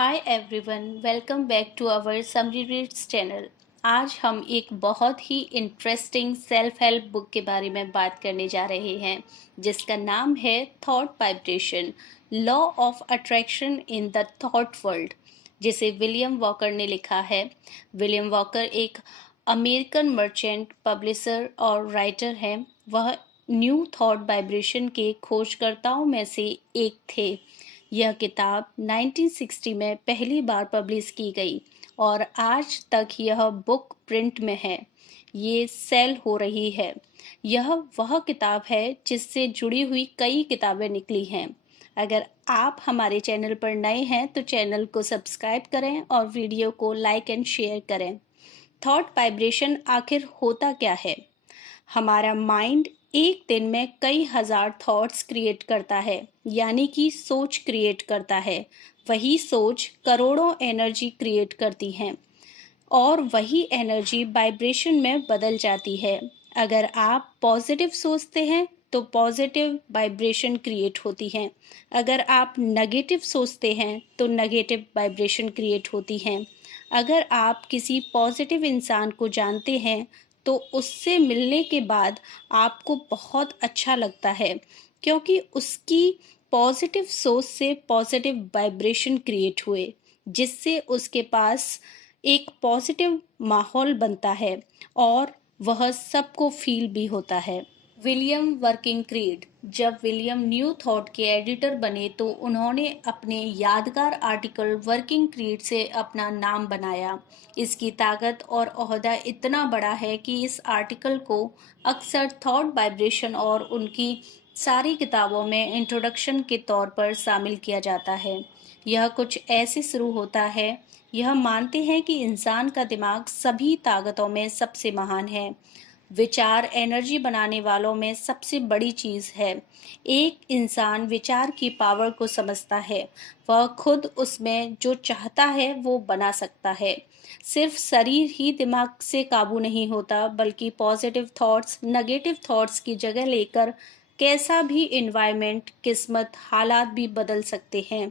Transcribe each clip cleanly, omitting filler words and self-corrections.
Hi everyone, welcome back to our summary reads channel. आज हम एक बहुत ही इंटरेस्टिंग सेल्फ हेल्प बुक के बारे में बात करने जा रहे हैं, जिसका नाम है thought vibration, law of attraction in the thought world, जिसे विलियम वॉकर ने लिखा है। विलियम वॉकर एक अमेरिकन मर्चेंट, पब्लिशर और राइटर हैं। वह न्यू थॉट वाइब्रेशन के खोजकर्ताओं में से एक थे। यह किताब 1960 में पहली बार पब्लिश की गई और आज तक यह बुक प्रिंट में है। ये सेल हो रही है। यह वह किताब है जिससे जुड़ी हुई कई किताबें निकली हैं। अगर आप हमारे चैनल पर नए हैं तो चैनल को सब्सक्राइब करें और वीडियो को लाइक एंड शेयर करें। थॉट वाइब्रेशन आखिर होता क्या है? हमारा माइंड एक दिन में कई हजार थॉट्स क्रिएट करता है, यानी कि सोच क्रिएट करता है। वही सोच करोड़ों एनर्जी क्रिएट करती है और वही एनर्जी वाइब्रेशन में बदल जाती है। अगर आप पॉजिटिव सोचते हैं तो पॉजिटिव वाइब्रेशन क्रिएट होती है। अगर आप नेगेटिव सोचते हैं तो नेगेटिव वाइब्रेशन क्रिएट होती है। अगर आप किसी पॉजिटिव इंसान को जानते हैं तो उससे मिलने के बाद आपको बहुत अच्छा लगता है, क्योंकि उसकी पॉजिटिव सोच से पॉजिटिव वाइब्रेशन क्रिएट हुए, जिससे उसके पास एक पॉजिटिव माहौल बनता है और वह सबको फील भी होता है। William working creed. जब विलियम न्यू थॉट के एडिटर बने तो उन्होंने अपने यादगार आर्टिकल वर्किंग क्रीड से अपना नाम बनाया। इसकी ताकत और ओहदा इतना बड़ा है कि इस आर्टिकल को अक्सर थॉट वाइब्रेशन और उनकी सारी किताबों में इंट्रोडक्शन के तौर पर शामिल किया जाता है। यह कुछ ऐसे शुरू होता है। यह मानते हैं कि इंसान का दिमाग सभी ताकतों में सबसे महान है। विचार एनर्जी बनाने वालों में सबसे बड़ी चीज है। एक इंसान विचार की पावर को समझता है। वह खुद उसमें जो चाहता है वो बना सकता है। सिर्फ शरीर ही दिमाग से काबू नहीं होता, बल्कि पॉजिटिव थॉट्स नेगेटिव थॉट्स की जगह लेकर कैसा भी इन्वायरमेंट, किस्मत, हालात भी बदल सकते हैं।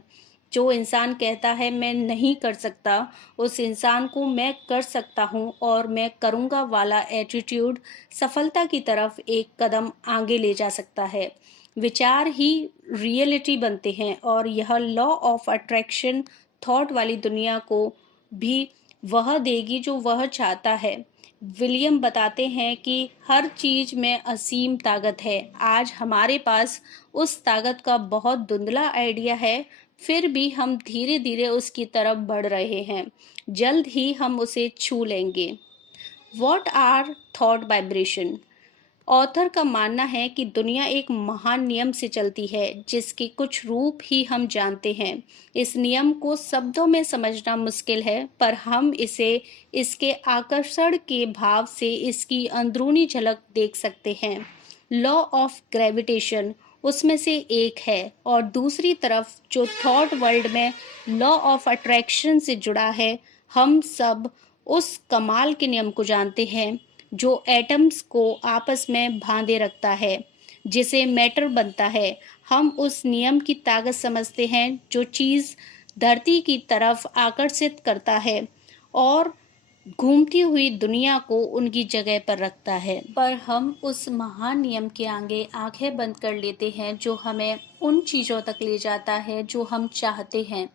जो इंसान कहता है मैं नहीं कर सकता, उस इंसान को मैं कर सकता हूँ और मैं करूँगा वाला एटीट्यूड सफलता की तरफ एक कदम आगे ले जा सकता है। विचार ही रियलिटी बनते हैं और यह लॉ ऑफ अट्रैक्शन थॉट वाली दुनिया को भी वह देगी जो वह चाहता है। विलियम बताते हैं कि हर चीज में असीम ताकत है। आज हमारे पास उस ताकत का बहुत धुंधला आइडिया है, फिर भी हम धीरे धीरे उसकी तरफ बढ़ रहे हैं। जल्द ही हम उसे छू लेंगे। What are thought vibration? Author का मानना है कि दुनिया एक महान नियम से चलती है, जिसके कुछ रूप ही हम जानते हैं। इस नियम को शब्दों में समझना मुश्किल है, पर हम इसे इसके आकर्षण के भाव से इसकी अंदरूनी झलक देख सकते हैं। लॉ ऑफ ग्रेविटेशन उसमें से एक है और दूसरी तरफ जो थॉट वर्ल्ड में लॉ ऑफ अट्रैक्शन से जुड़ा है। हम सब उस कमाल के नियम को जानते हैं जो एटम्स को आपस में बांधे रखता है, जिसे मैटर बनता है। हम उस नियम की ताकत समझते हैं जो चीज धरती की तरफ आकर्षित करता है और घूमती हुई दुनिया को उनकी जगह पर रखता है। पर हम उस महान नियम के आगे आंखें बंद कर लेते हैं जो हमें उन चीज़ों तक ले जाता है जो हम चाहते हैं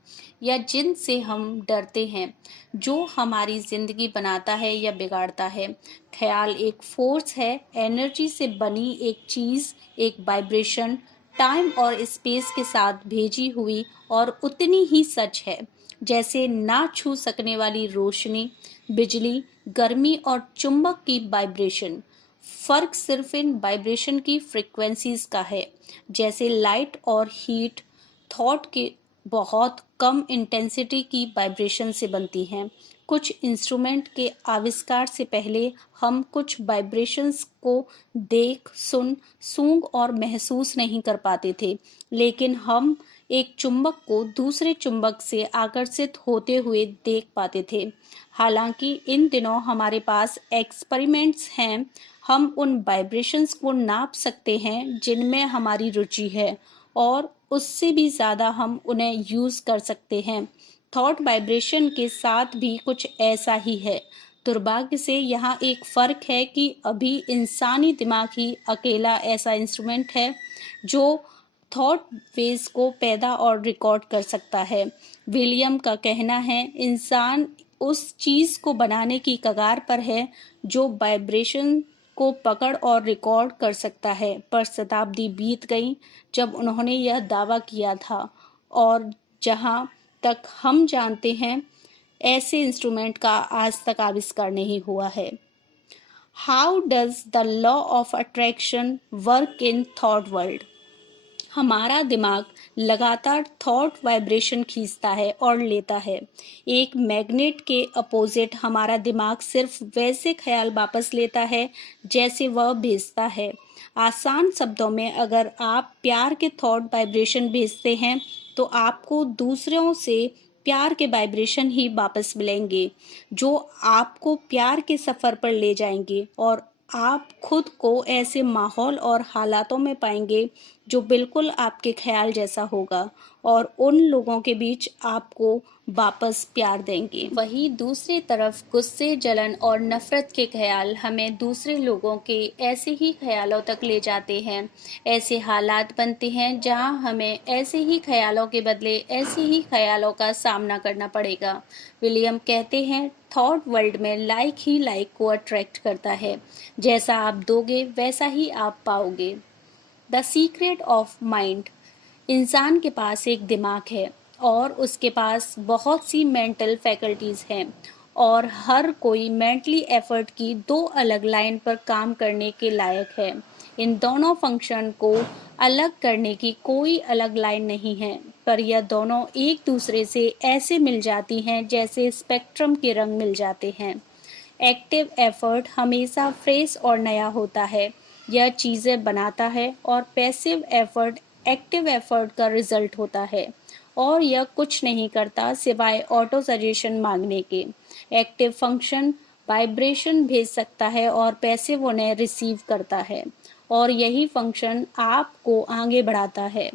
या जिनसे हम डरते हैं, जो हमारी जिंदगी बनाता है या बिगाड़ता है। ख्याल एक फोर्स है, एनर्जी से बनी एक चीज़, एक वाइब्रेशन, टाइम और स्पेस के साथ भेजी हुई और उतनी ही सच है जैसे ना छू सकने वाली रोशनी, बिजली, गर्मी और चुंबक की वाइब्रेशन। फर्क सिर्फ इन वाइब्रेशन की फ्रीक्वेंसीज का है। जैसे लाइट और हीट थॉट के बहुत कम इंटेंसिटी की वाइब्रेशन से बनती हैं। कुछ इंस्ट्रूमेंट के आविष्कार से पहले हम कुछ वाइब्रेशंस को देख, सुन, सूंघ और महसूस नहीं कर पाते थे, लेकिन हम एक चुंबक को दूसरे चुंबक से आकर्षित होते हुए देख पाते थे। हालांकि इन दिनों हमारे पास एक्सपेरिमेंट्स हैं। हम उन वाइब्रेशंस को नाप सकते हैं जिनमें हमारी रुचि है और उससे भी ज़्यादा हम उन्हें यूज़ कर सकते हैं। थॉट वाइब्रेशन के साथ भी कुछ ऐसा ही है। दुर्भाग्य से यहाँ एक फ़र्क है कि अभी इंसानी दिमाग ही अकेला ऐसा इंस्ट्रूमेंट है जो थॉट वेव्स को पैदा और रिकॉर्ड कर सकता है। विलियम का कहना है, इंसान उस चीज़ को बनाने की कगार पर है जो वाइब्रेशन को पकड़ और रिकॉर्ड कर सकता है। पर शताब्दी बीत गई जब उन्होंने यह दावा किया था, और जहाँ तक हम जानते हैं ऐसे इंस्ट्रूमेंट का आज तक आविष्कार नहीं हुआ है। How does the law of attraction work in thought world? हमारा दिमाग लगातार थॉट वाइब्रेशन खींचता है और लेता है। एक मैग्नेट के अपोजिट हमारा दिमाग सिर्फ वैसे ख्याल वापस लेता है जैसे वह भेजता है। आसान शब्दों में, अगर आप प्यार के थॉट वाइब्रेशन भेजते हैं तो आपको दूसरों से प्यार के वाइब्रेशन ही वापस मिलेंगे जो आपको प्यार के सफ़र पर ले जाएंगे, और आप खुद को ऐसे माहौल और हालातों में पाएंगे जो बिल्कुल आपके ख्याल जैसा होगा, और उन लोगों के बीच आपको वापस प्यार देंगे। वहीं दूसरी तरफ गुस्से, जलन और नफरत के ख्याल हमें दूसरे लोगों के ऐसे ही ख्यालों तक ले जाते हैं। ऐसे हालात बनते हैं जहां हमें ऐसे ही ख्यालों के बदले ऐसे ही ख्यालों का सामना करना पड़ेगा। विलियम कहते हैं, थॉट वर्ल्ड में लाइक ही लाइक को अट्रैक्ट करता है। जैसा आप दोगे वैसा ही आप पाओगे। The secret of mind. इंसान के पास एक दिमाग है और उसके पास बहुत सी मेंटल फैकल्टीज हैं, और हर कोई मेंटली एफर्ट की दो अलग लाइन पर काम करने के लायक है। इन दोनों फंक्शन को अलग करने की कोई अलग लाइन नहीं है, पर यह दोनों एक दूसरे से ऐसे मिल जाती हैं जैसे स्पेक्ट्रम के रंग मिल जाते हैं। एक्टिव एफर्ट हमेशा फ्रेश और नया होता है, यह चीज़ें बनाता है, और पैसिव एफर्ट एक्टिव एफर्ट का रिजल्ट होता है और यह कुछ नहीं करता सिवाय ऑटो सजेशन मांगने के। एक्टिव फंक्शन वाइब्रेशन भेज सकता है और पैसिव उन्हें रिसीव करता है, और यही फंक्शन आपको आगे बढ़ाता है।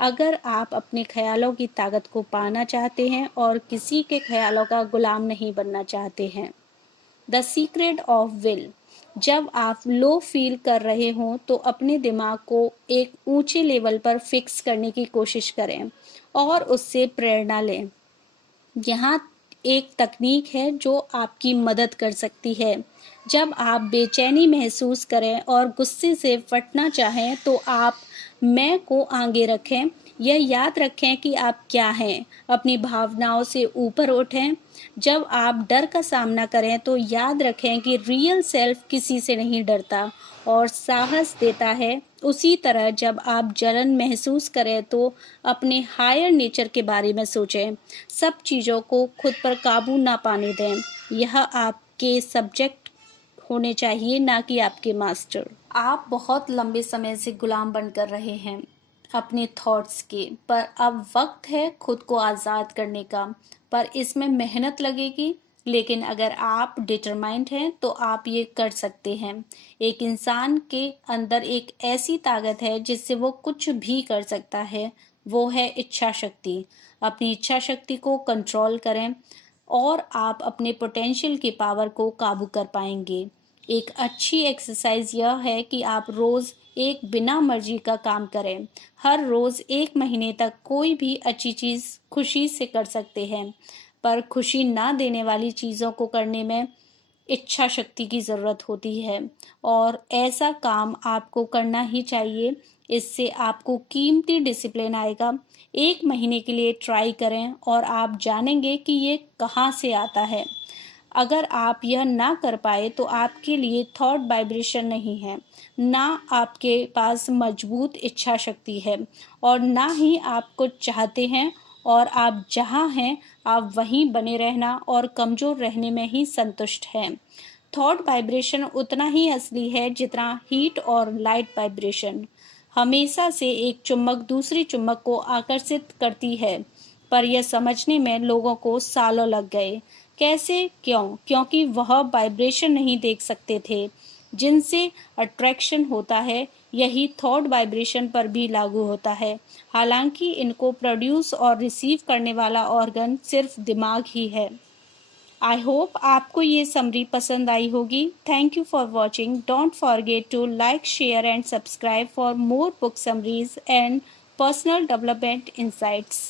अगर आप अपने ख्यालों की ताकत को पाना चाहते हैं और किसी के ख्यालों का गुलाम नहीं बनना चाहते हैं। The secret of will. जब आप लो फील कर रहे हों तो अपने दिमाग को एक ऊंचे लेवल पर फिक्स करने की कोशिश करें और उससे प्रेरणा लें। यहाँ एक तकनीक है जो आपकी मदद कर सकती है। जब आप बेचैनी महसूस करें और गुस्से से फटना चाहें तो आप मैं को आगे रखें। यह याद रखें कि आप क्या हैं, अपनी भावनाओं से ऊपर उठें। जब आप डर का सामना करें तो याद रखें कि रियल सेल्फ किसी से नहीं डरता और साहस देता है। उसी तरह जब आप जलन महसूस करें तो अपने हायर नेचर के बारे में सोचें। सब चीज़ों को खुद पर काबू ना पाने दें। यह आपके सब्जेक्ट होने चाहिए, ना कि आपके मास्टर। आप बहुत लंबे समय से गुलाम बनकर रहे हैं अपने थॉट्स के, पर अब वक्त है खुद को आज़ाद करने का। पर इसमें मेहनत लगेगी, लेकिन अगर आप डिटरमाइंड हैं तो आप ये कर सकते हैं। एक इंसान के अंदर एक ऐसी ताकत है जिससे वो कुछ भी कर सकता है, वो है इच्छा शक्ति। अपनी इच्छा शक्ति को कंट्रोल करें और आप अपने पोटेंशियल की पावर को काबू कर पाएंगे। एक अच्छी एक्सरसाइज यह है कि आप रोज़ एक बिना मर्जी का काम करें। हर रोज़ 1 महीने तक कोई भी अच्छी चीज़ खुशी से कर सकते हैं, पर खुशी ना देने वाली चीज़ों को करने में इच्छा शक्ति की ज़रूरत होती है, और ऐसा काम आपको करना ही चाहिए। इससे आपको कीमती डिसिप्लिन आएगा। 1 महीने के लिए ट्राई करें और आप जानेंगे कि ये कहाँ से आता है। अगर आप यह ना कर पाए तो आपके लिए थॉट वाइब्रेशन नहीं है, ना आपके पास मजबूत इच्छा शक्ति है, और ना ही आप कुछ चाहते हैं, और आप जहाँ हैं आप वहीं बने रहना और कमज़ोर रहने में ही संतुष्ट हैं। थॉट वाइब्रेशन उतना ही असली है जितना हीट और लाइट वाइब्रेशन। हमेशा से एक चुम्बक दूसरी चुम्बक को आकर्षित करती है, पर यह समझने में लोगों को सालों लग गए। कैसे? क्यों? क्योंकि वह वाइब्रेशन नहीं देख सकते थे जिनसे अट्रैक्शन होता है। यही थॉट वाइब्रेशन पर भी लागू होता है। हालांकि इनको प्रोड्यूस और रिसीव करने वाला ऑर्गन सिर्फ दिमाग ही है। आई होप आपको ये समरी पसंद आई होगी। Thank you for watching. Don't forget to like, share and subscribe for more book summaries and personal development insights.